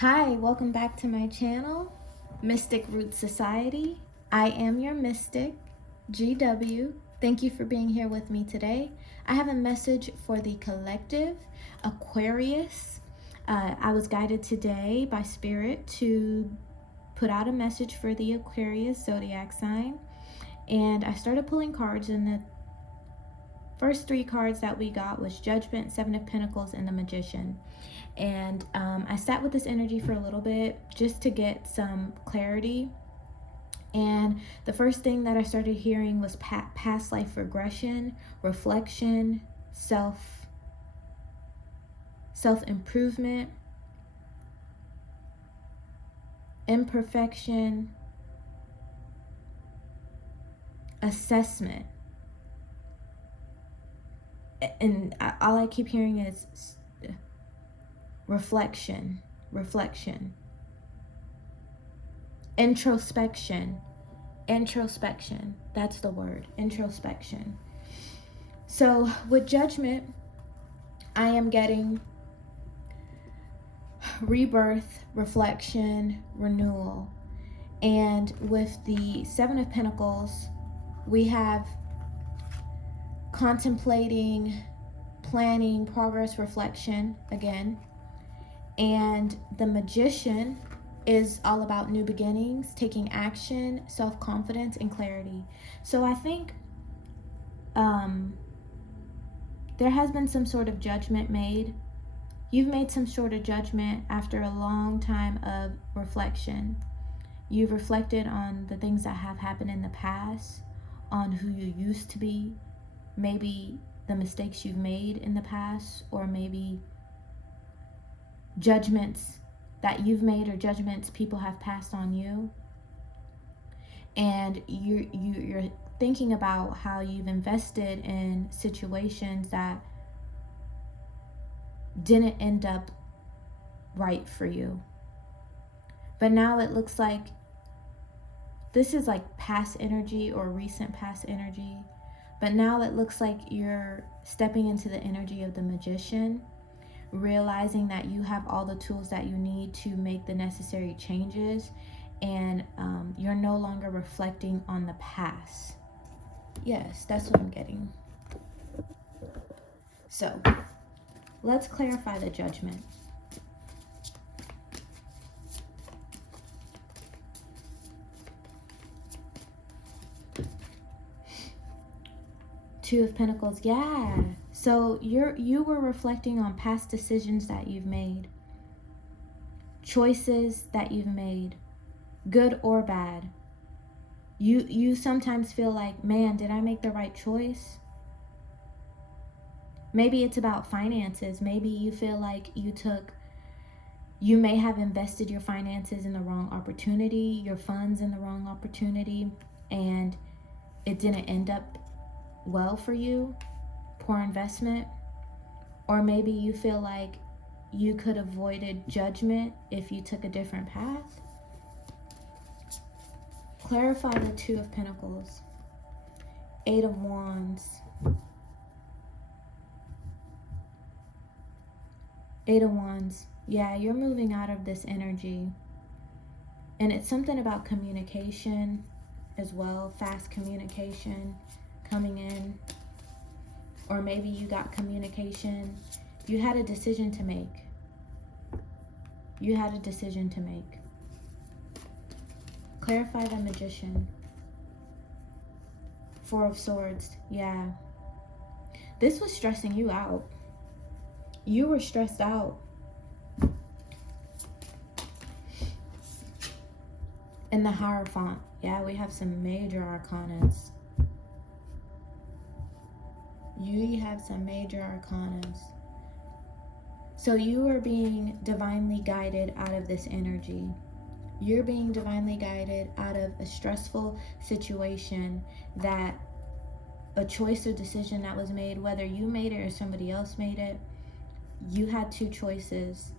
Hi, welcome back to my channel, Mystic Root Society. I am your mystic, GW. Thank you for being here with me today. I have a message for the collective, Aquarius. I was guided today by Spirit to put out a message for the Aquarius zodiac sign. And I started pulling cards, and the first three cards that we got was Judgment, Seven of Pentacles, and the Magician. And I sat with this energy for a little bit just to get some clarity. And the first thing that I started hearing was past life regression, reflection, self-improvement, imperfection, assessment. And all I keep hearing is reflection, introspection. That's the word, introspection. So with Judgment, I am getting rebirth, reflection, renewal. And with the Seven of Pentacles, we have contemplating, planning, progress, reflection again. And the Magician is all about new beginnings, taking action, self-confidence, and clarity. So I think there has been some sort of judgment made. You've made some sort of judgment after a long time of reflection. You've reflected on the things that have happened in the past, on who you used to be, maybe the mistakes you've made in the past, or maybe judgments that you've made or judgments people have passed on you. And you're thinking about how you've invested in situations that didn't end up right for you. But now it looks like this is like past energy or recent past energy. But now it looks like you're stepping into the energy of the Magician, realizing that you have all the tools that you need to make the necessary changes, and you're no longer reflecting on the past. Yes, that's what I'm getting. So let's clarify the Judgment. Two of Pentacles, yeah. So you were reflecting on past decisions that you've made, choices that you've made, good or bad. You sometimes feel like, man, did I make the right choice? Maybe it's about finances. Maybe you feel like you may have invested your finances in the wrong opportunity, your funds in the wrong opportunity, and it didn't end up well for you, poor investment. Or maybe you feel like you could have avoided judgment if you took a different path. Clarify the Two of Pentacles, Eight of Wands, Eight of Wands. Yeah, you're moving out of this energy. And it's something about communication as well, fast communication coming in. Or maybe you got communication. You had a decision to make. Clarify the Magician. Four of Swords. Yeah. This was stressing you out. You were stressed out. And the Hierophant. Yeah, we have some major arcanas. You have some major arcanas. So you are being divinely guided out of this energy. You're being divinely guided out of a stressful situation, that a choice or decision that was made, whether you made it or somebody else made it. You had two choices,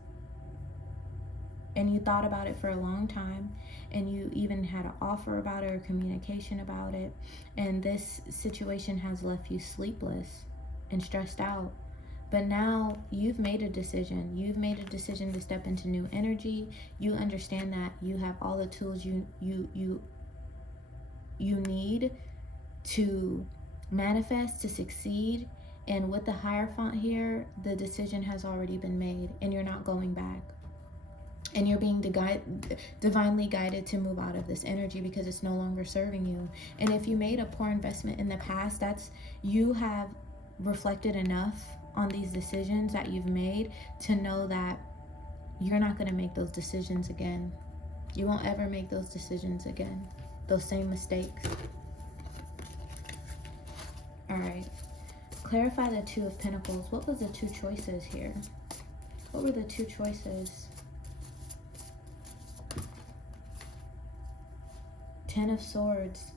and you thought about it for a long time, and you even had an offer about it or communication about it, and this situation has left you sleepless and stressed out. But now you've made a decision. You've made a decision to step into new energy. You understand that you have all the tools you need to manifest, to succeed. And with the Hierophant here, the decision has already been made and you're not going back. And you're being divinely guided to move out of this energy because it's no longer serving you. And if you made a poor investment in the past, you have reflected enough on these decisions that you've made to know that you're not going to make those decisions again. You won't ever make those decisions again. Those same mistakes. All right. Clarify the Two of Pentacles. What was the two choices here? What were the two choices? Ten of Swords.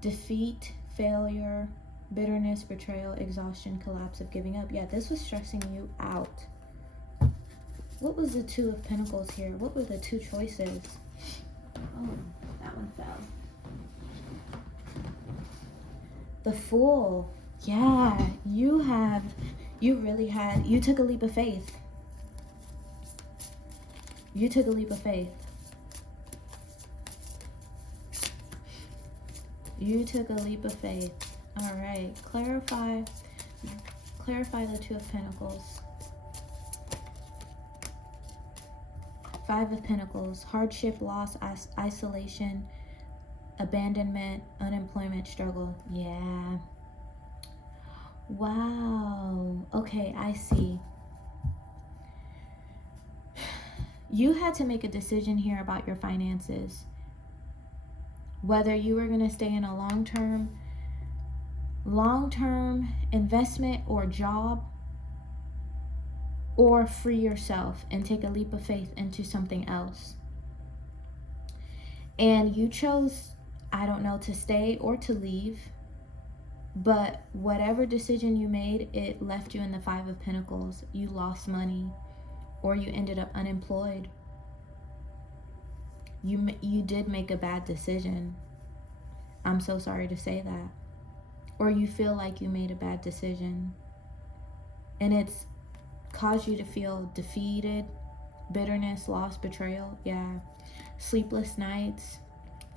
Defeat, failure, bitterness, betrayal, exhaustion, collapse of giving up. Yeah, this was stressing you out. What was the Two of Pentacles here? What were the two choices? Oh, that one fell. The Fool. Yeah, you took a leap of faith. You took a leap of faith. You took a leap of faith. All right, clarify the Two of Pentacles. Five of Pentacles, hardship, loss, isolation, abandonment, unemployment, struggle. Yeah. Wow. Okay, I see. You had to make a decision here about your finances. Whether you were going to stay in a long-term investment or job, or free yourself and take a leap of faith into something else. And you chose, I don't know, to stay or to leave. But whatever decision you made, it left you in the Five of Pentacles. You lost money, or you ended up unemployed. You did make a bad decision. I'm so sorry to say that. Or you feel like you made a bad decision. And it's caused you to feel defeated, bitterness, loss, betrayal. Yeah. Sleepless nights,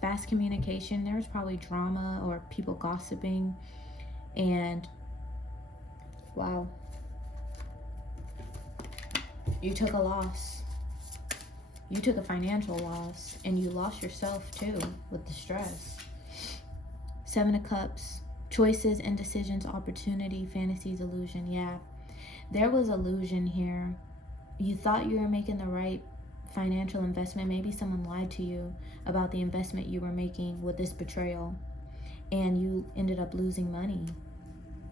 fast communication. There was probably drama or people gossiping. And wow. You took a loss. You took a financial loss, and you lost yourself too with the stress. Seven of Cups, choices, indecisions, opportunity, fantasies, illusion. Yeah, there was illusion here. You thought you were making the right financial investment. Maybe someone lied to you about the investment you were making with this betrayal, and you ended up losing money,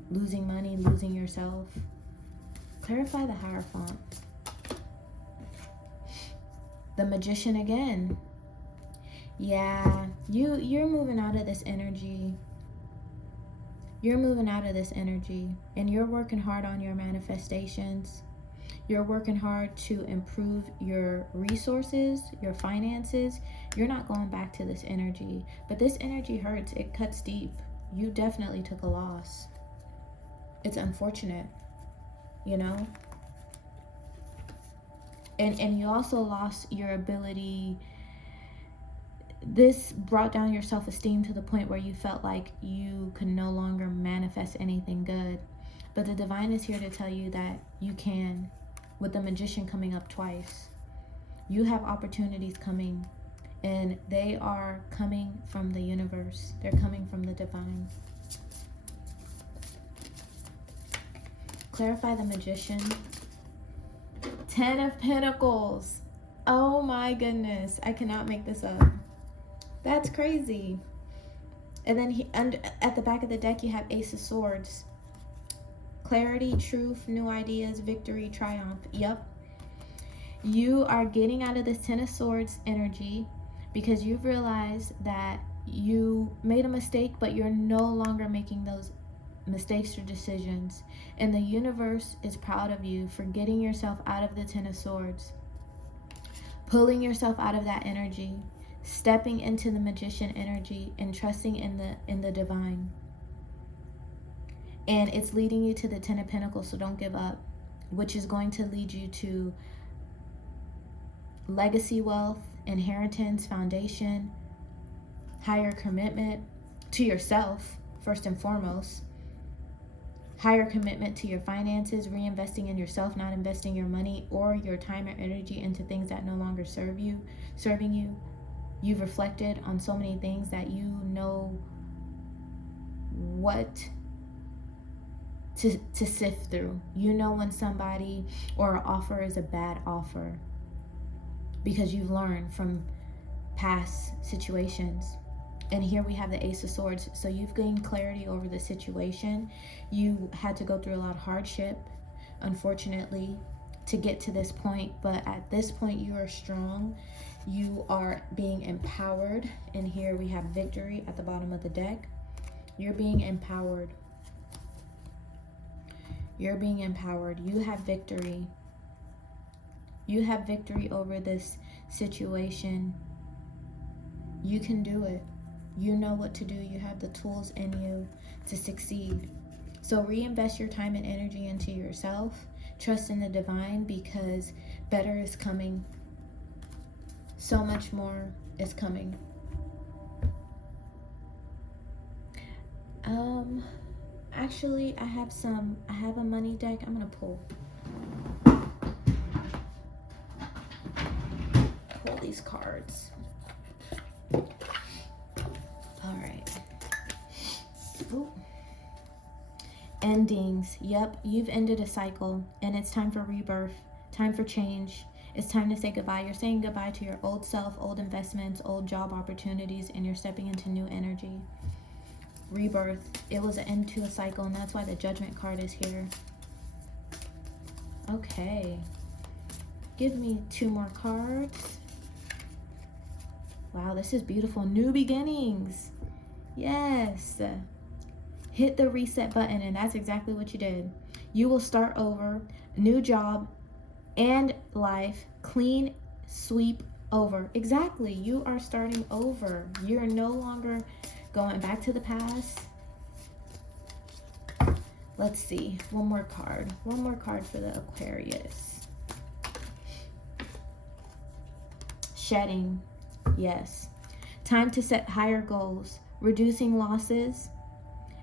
losing yourself. Clarify the Hierophant. The Magician again. Yeah, you're moving out of this energy. You're moving out of this energy, and you're working hard on your manifestations. You're working hard to improve your resources, your finances. You're not going back to this energy, but this energy hurts. It cuts deep. You definitely took a loss. It's unfortunate, you know? And you also lost your ability. This brought down your self-esteem to the point where you felt like you could no longer manifest anything good. But the divine is here to tell you that you can, with the Magician coming up twice. You have opportunities coming, and they are coming from the universe. They're coming from the divine. Clarify the Magician. 10 of Pentacles. Oh my goodness. I cannot make this up. That's crazy. And then at the back of the deck, you have Ace of Swords. Clarity, truth, new ideas, victory, triumph. Yep. You are getting out of this 10 of Swords energy because you've realized that you made a mistake, but you're no longer making those mistakes or decisions. And the universe is proud of you for getting yourself out of the 10 of Swords, pulling yourself out of that energy, stepping into the Magician energy, and trusting in the divine. And it's leading you to the Ten of Pentacles, so don't give up, which is going to lead you to legacy wealth, inheritance, foundation, higher commitment to yourself, first and foremost. Higher commitment to your finances, reinvesting in yourself, not investing your money or your time or energy into things that no longer serving you. You've reflected on so many things that you know what to sift through. You know when somebody or an offer is a bad offer because you've learned from past situations. And here we have the Ace of Swords. So you've gained clarity over the situation. You had to go through a lot of hardship, unfortunately, to get to this point. But at this point, you are strong. You are being empowered. And here we have victory at the bottom of the deck. You're being empowered. You're being empowered. You have victory. You have victory over this situation. You can do it. You know what to do. You have the tools in you to succeed. So reinvest your time and energy into yourself. Trust in the divine, because better is coming. So much more is coming. Actually, I have a money deck. I'm gonna pull these cards. All right. Ooh. Endings. Yep, you've ended a cycle, and it's time for rebirth, time for change. It's time to say goodbye. You're saying goodbye to your old self, old investments, old job opportunities, and you're stepping into new energy. Rebirth. It was an end to a cycle, and that's why the Judgment card is here. Okay. Give me 2 more cards. Wow, this is beautiful. New beginnings. Yes. Hit the reset button, and that's exactly what you did. You will start over, new job and life, clean sweep over. Exactly. You are starting over. You're no longer going back to the past. Let's see. One more card. One more card for the Aquarius. Shedding. Yes. Time to set higher goals. Reducing losses.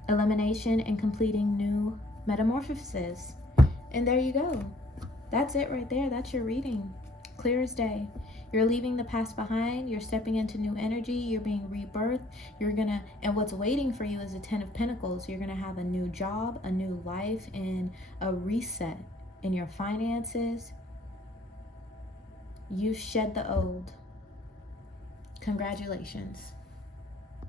Elimination and completing new metamorphoses. And there you go. That's it right there. That's your reading. Clear as day. You're leaving the past behind. You're stepping into new energy. You're being rebirthed. And what's waiting for you is the 10 of Pentacles. You're gonna have a new job, a new life, and a reset in your finances. You've shed the old. Congratulations.